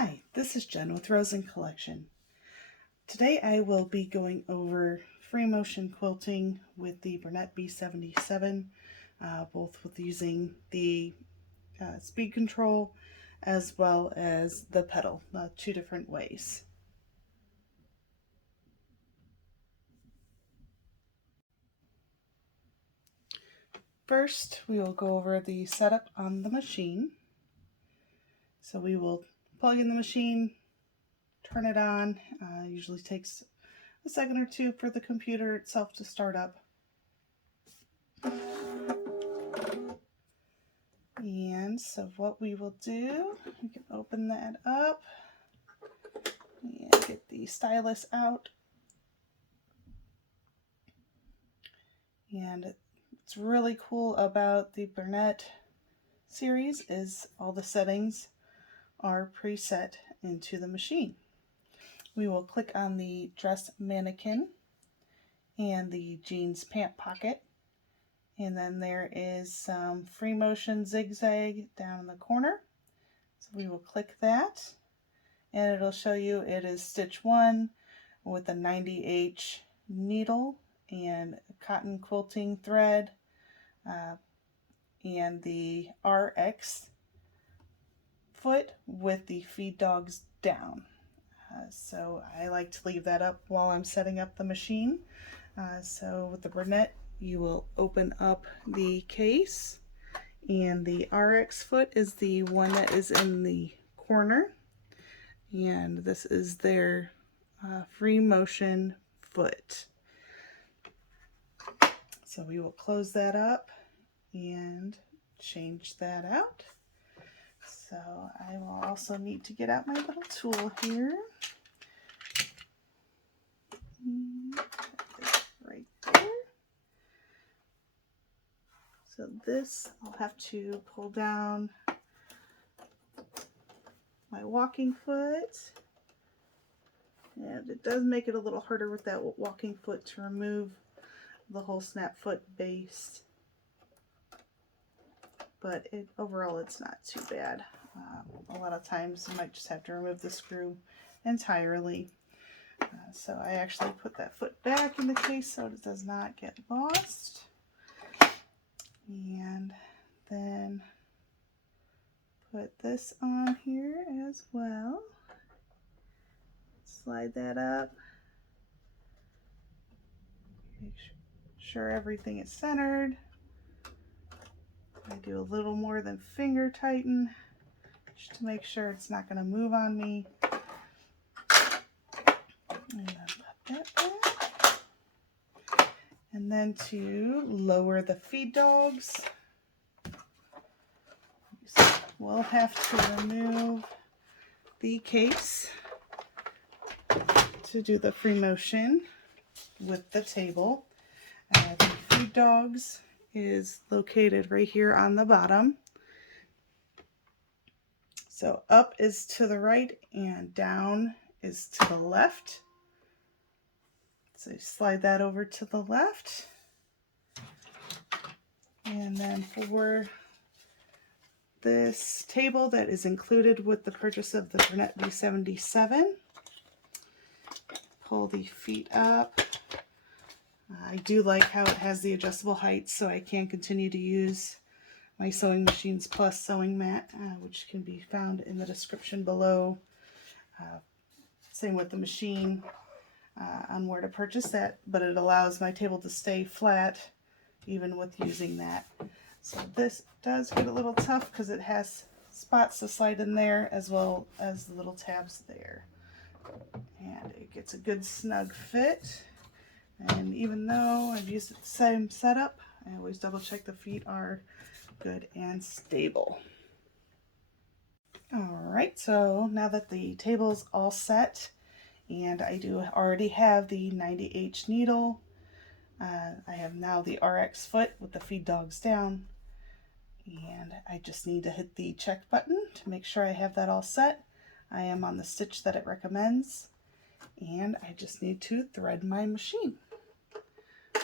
Hi, this is Jen with Rosen Collection. Today I will be going over free motion quilting with the Bernette B77, both with using the speed control as well as the pedal, two different ways. First, we will go over the setup on the machine. So we will plug in the machine, turn it on. Usually takes a second or two for the computer itself to start up. And so what we will do, we can open that up and get the stylus out. And what's really cool about the Bernette series is all the settings are preset into the machine. We will click on the dress mannequin and the jeans pant pocket. And then there is some free motion zigzag down in the corner. So we will click that and it'll show you it is stitch 1 with a 90H needle and cotton quilting thread and the RX foot with the feed dogs down. So I like to leave that up while I'm setting up the machine. So with the Bernette, you will open up the case, and the RX foot is the one that is in the corner, and this is their free motion foot. So we will close that up and change that out. So I will also need to get out my little tool here. Right there. So this, I'll have to pull down my walking foot. And it does make it a little harder with that walking foot to remove the whole snap foot base. But overall it's not too bad. A lot of times you might just have to remove the screw entirely. So I actually put that foot back in the case so it does not get lost. And then put this on here as well. Slide that up. Make sure everything is centered. I do a little more than finger tighten just to make sure it's not going to move on me. And then put that back. And then to lower the feed dogs, we'll have to remove the case to do the free motion with the table. The feed dogs is located right here on the bottom. So up is to the right and down is to the left. So slide that over to the left. And then for this table that is included with the purchase of the Bernette B77, pull the feet up. I do like how it has the adjustable height, so I can continue to use my Sewing Machines Plus sewing mat, which can be found in the description below. Same with the machine on where to purchase that, but it allows my table to stay flat even with using that. So this does get a little tough because it has spots to slide in there as well as the little tabs there. And it gets a good snug fit. And even though I've used the same setup, I always double check the feet are good and stable. Alright, so now that the table's all set, and I do already have the 90H needle, I have now the RX foot with the feed dogs down, and I just need to hit the check button to make sure I have that all set. I am on the stitch that it recommends, and I just need to thread my machine.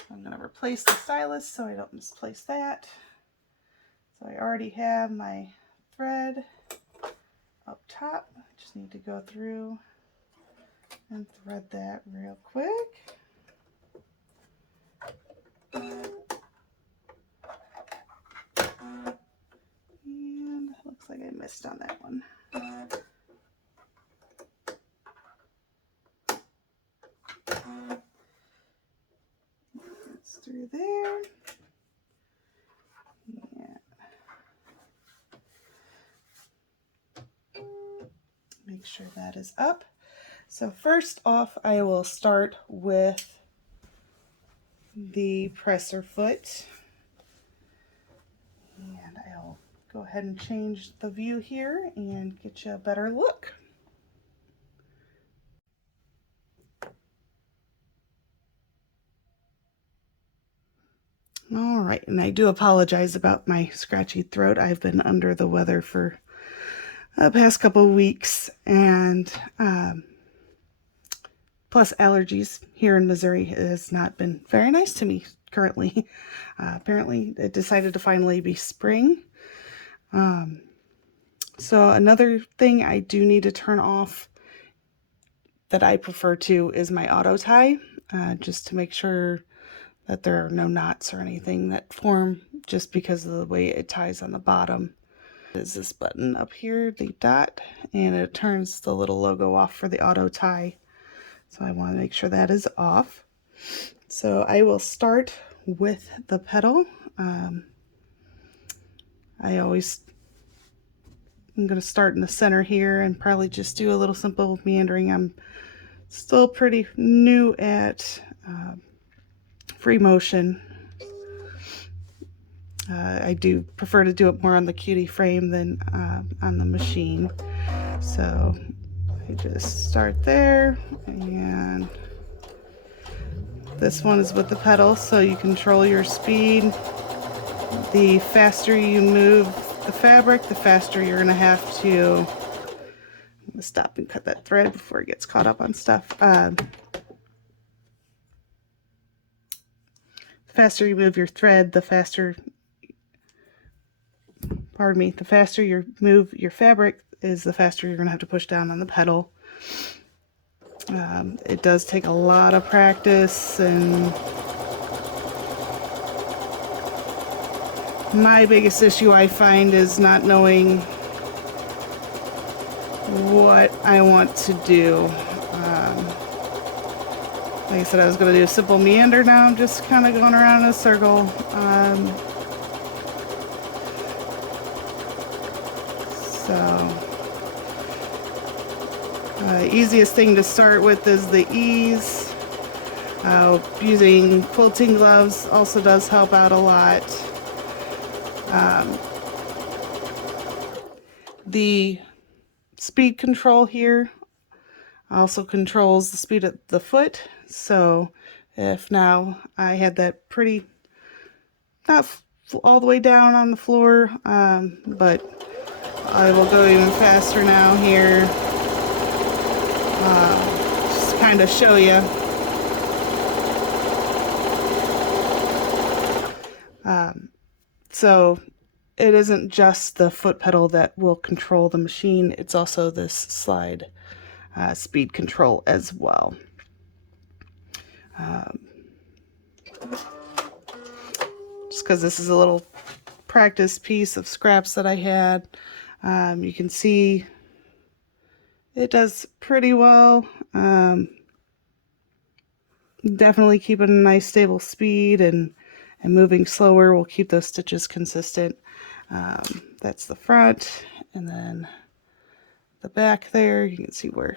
I'm going to replace the stylus so I don't misplace that. So I already have my thread up top. Just need to go through and thread that real quick. And looks like I missed on that one. It's through there. Yeah. Make sure that is up. So first off, I will start with the presser foot. And I'll go ahead and change the view here and get you a better look. All right, and I do apologize about my scratchy throat. I've been under the weather for the past couple of weeks, and plus allergies here in Missouri has not been very nice to me currently. Apparently it decided to finally be spring. So another thing I do need to turn off that I prefer to is my auto tie, just to make sure that there are no knots or anything that form just because of the way it ties on the bottom. Is this button up here, the dot, and it turns the little logo off for the auto tie. So I want to make sure that is off. So I will start with the petal. I'm going to start in the center here and probably just do a little simple meandering. I'm still pretty new at free motion. I do prefer to do it more on the cutie frame than on the machine. So I just start there, and this one is with the pedal, so you control your speed. The faster you move the fabric, the faster you're going to have to... I'm going to stop and cut that thread before it gets caught up on stuff. The faster you move your thread, the faster... Pardon me, the faster you move your fabric is the faster you're going to have to push down on the pedal. It does take a lot of practice, and my biggest issue I find is not knowing what I want to do. Like I said, I was going to do a simple meander. Now I'm just kind of going around in a circle. Easiest thing to start with is the ease. Using quilting gloves also does help out a lot. The speed control here also controls the speed of the foot. So if now I had that pretty, not all the way down on the floor, but I will go even faster now here. Just kind of show you. So it isn't just the foot pedal that will control the machine, it's also this slide speed control as well. Just because this is a little practice piece of scraps that I had, you can see it does pretty well. Definitely keeping a nice stable speed, and moving slower will keep those stitches consistent. That's the front, and then the back there, you can see where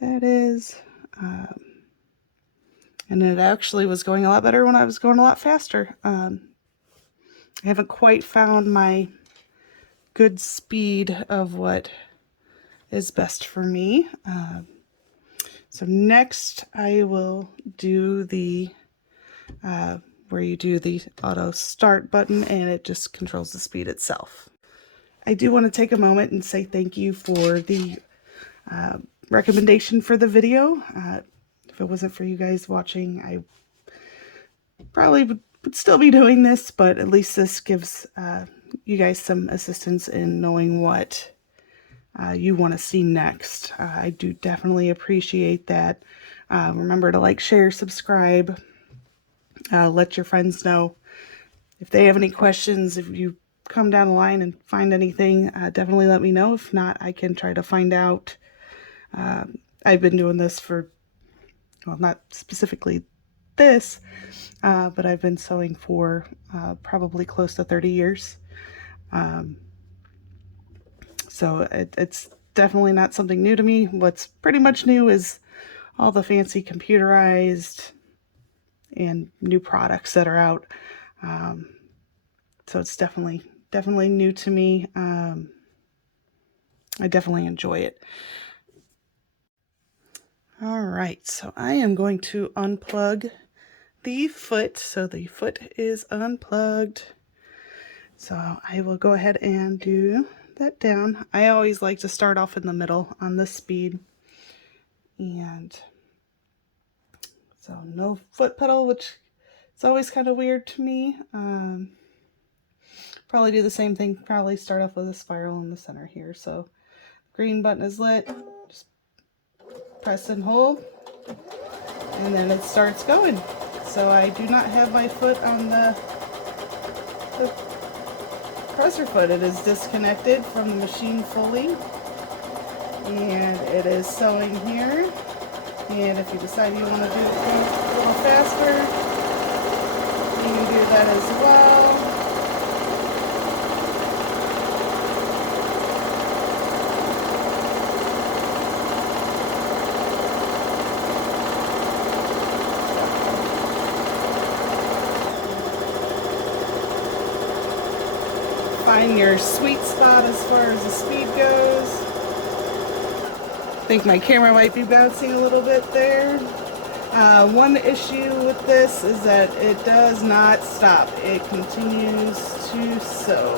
that is. And it actually was going a lot better when I was going a lot faster. I haven't quite found my good speed of what is best for me. So next I will do the where you do the auto start button, and it just controls the speed itself. I do want to take a moment and say thank you for the recommendation for the video. If it wasn't for you guys watching, I probably would still be doing this, but at least this gives you guys some assistance in knowing what you want to see next. I do definitely appreciate that. Remember to like, share, subscribe. Let your friends know if they have any questions. If you come down the line and find anything, definitely let me know. If not, I can try to find out. I've been doing this for, well, not specifically this, but I've been sewing for probably close to 30 years. So it's definitely not something new to me. What's pretty much new is all the fancy computerized and new products that are out. So it's definitely new to me. I definitely enjoy it. All right, so I am going to unplug the foot. So the foot is unplugged. So I will go ahead and do that down. I always like to start off in the middle on this speed. And so no foot pedal, which is always kind of weird to me. Probably do the same thing, probably start off with a spiral in the center here. So green button is lit, just press and hold, and then it starts going. So I do not have my foot on the presser foot. It is disconnected from the machine fully, and it is sewing here. And if you decide you want to do it a little faster, you can do that as well. Find your sweet spot as far as the speed goes. I think my camera might be bouncing a little bit there. One issue with this is that it does not stop. It continues to sew.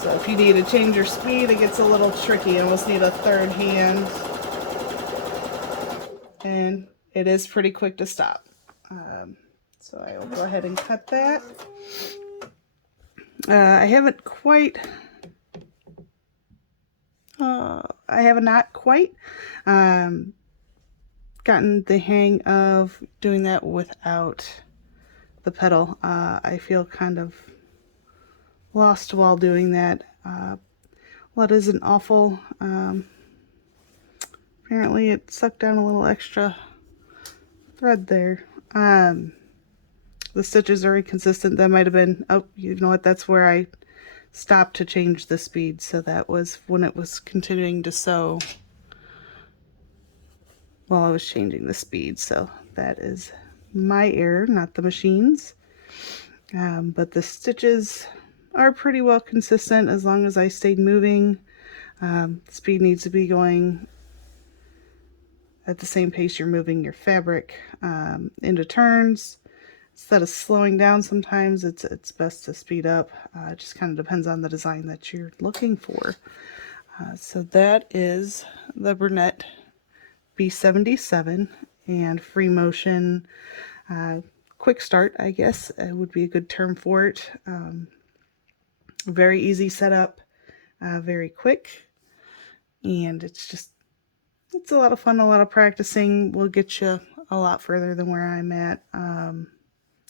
So if you need to change your speed, it gets a little tricky. You almost need a third hand. And it is pretty quick to stop. So I will go ahead and cut that. I have not quite gotten the hang of doing that without the pedal. I feel kind of lost while doing that. Well, it isn't awful. Apparently it sucked down a little extra thread there. The stitches are inconsistent. That might have been, oh, you know what, that's where I stopped to change the speed. So that was when it was continuing to sew while I was changing the speed. So that is my error, not the machine's. But the stitches are pretty well consistent as long as I stayed moving. Speed needs to be going at the same pace you're moving your fabric into turns. Instead of slowing down, sometimes it's best to speed up. It just kind of depends on the design that you're looking for. So that is the Bernette B77 and Free Motion Quick Start, I guess would be a good term for it. Very easy setup, very quick, and it's a lot of fun. A lot of practicing will get you a lot further than where I'm at.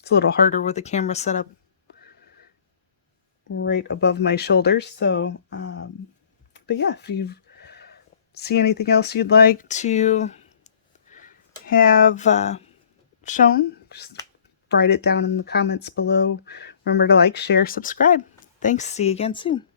It's a little harder with the camera set up right above my shoulders. So, but yeah, if you see anything else you'd like to have shown, just write it down in the comments below. Remember to like, share, subscribe. Thanks. See you again soon.